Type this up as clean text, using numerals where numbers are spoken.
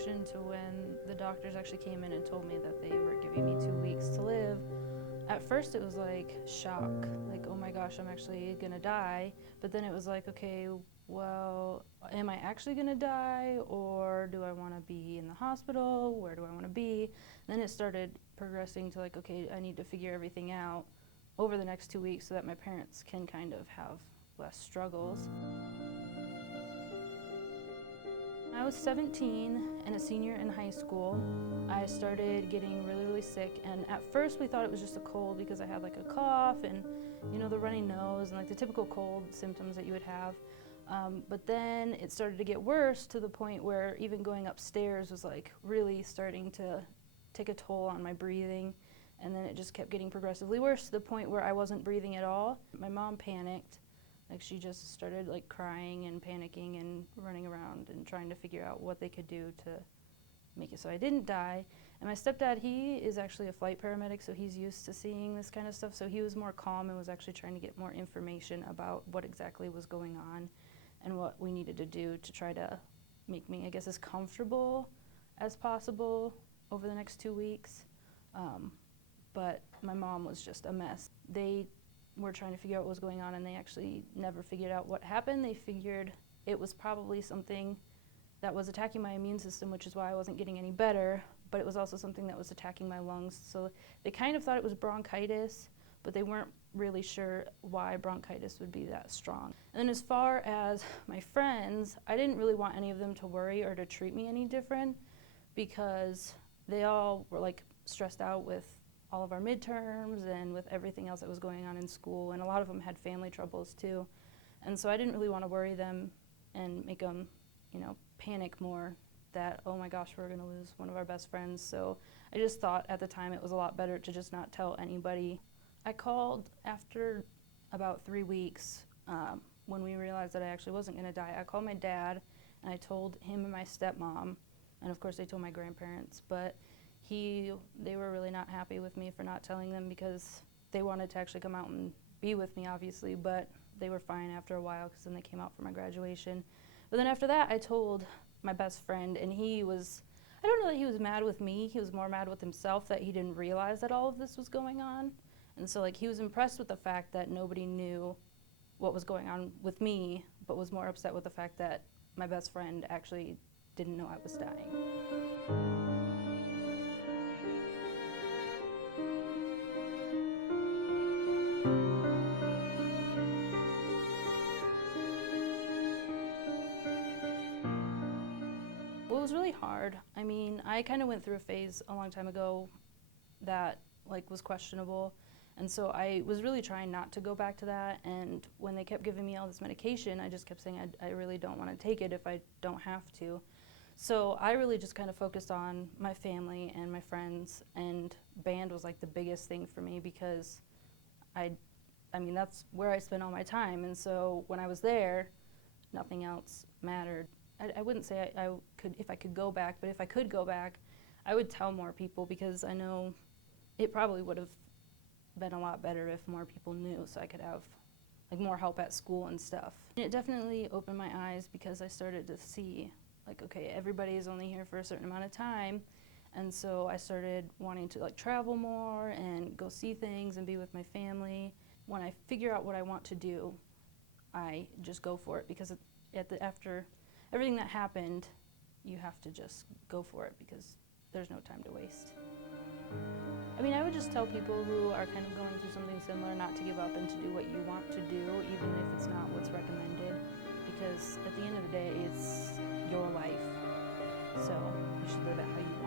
reaction to when the doctors actually came in and told me that they were giving me 2 weeks to live. At first it was like shock, like, oh my gosh, I'm actually gonna die. But then it was like, okay, well, am I actually gonna die, or do I wanna be in the hospital? Where do I wanna be? And then it started progressing to like, okay, I need to figure everything out over the next 2 weeks so that my parents can kind of have less struggles. I was 17 and a senior in high school. I started getting really sick, and at first we thought it was just a cold because I had like a cough and, you know, the runny nose and like the typical cold symptoms that you would have. But then it started to get worse to the point where even going upstairs was like really starting to take a toll on my breathing, and then it just kept getting progressively worse to the point where I wasn't breathing at all. My mom panicked. Like, she just started like crying and panicking and running around and trying to figure out what they could do to make it so I didn't die. And my stepdad, he is actually a flight paramedic, so he's used to seeing this kind of stuff, so he was more calm and was actually trying to get more information about what exactly was going on and what we needed to do to try to make me, I guess, as comfortable as possible over the next 2 weeks. But my mom was just a mess. They were trying to figure out what was going on, and they actually never figured out what happened. They figured it was probably something that was attacking my immune system, which is why I wasn't getting any better, but it was also something that was attacking my lungs. So they kind of thought it was bronchitis, but they weren't really sure why bronchitis would be that strong. And then as far as my friends, I didn't really want any of them to worry or to treat me any different, because they all were like stressed out with all of our midterms and with everything else that was going on in school, and a lot of them had family troubles too. And so I didn't really want to worry them and make them, you know, panic more that, oh my gosh, we're gonna lose one of our best friends. So I just thought at the time it was a lot better to just not tell anybody. I called after about 3 weeks, when we realized that I actually wasn't gonna die. I called my dad and I told him and my stepmom, and of course they told my grandparents, but they were really not happy with me for not telling them, because they wanted to actually come out and be with me, obviously, but they were fine after a while, because then they came out for my graduation. But then after that, I told my best friend, and I don't know that he was mad with me, he was more mad with himself that he didn't realize that all of this was going on. And so like, he was impressed with the fact that nobody knew what was going on with me, but was more upset with the fact that my best friend actually didn't know I was dying. Well, it was really hard. I mean, I kind of went through a phase a long time ago that like was questionable, and so I was really trying not to go back to that. And when they kept giving me all this medication, I just kept saying I really don't want to take it if I don't have to. So I really just kind of focused on my family and my friends, and band was like the biggest thing for me, because I mean, that's where I spent all my time, and so when I was there, nothing else mattered. I wouldn't say I could, if I could go back, but if I could go back, I would tell more people, because I know it probably would have been a lot better if more people knew, so I could have like more help at school and stuff. And it definitely opened my eyes, because I started to see like, okay, everybody is only here for a certain amount of time, and so I started wanting to like travel more and go see things and be with my family. When I figure out what I want to do, I just go for it, because after everything that happened, you have to just go for it, because there's no time to waste. I mean, I would just tell people who are kind of going through something similar not to give up and to do what you want to do, even if it's not what's recommended, because at the end of the day, it's your life, so you should live it how you want.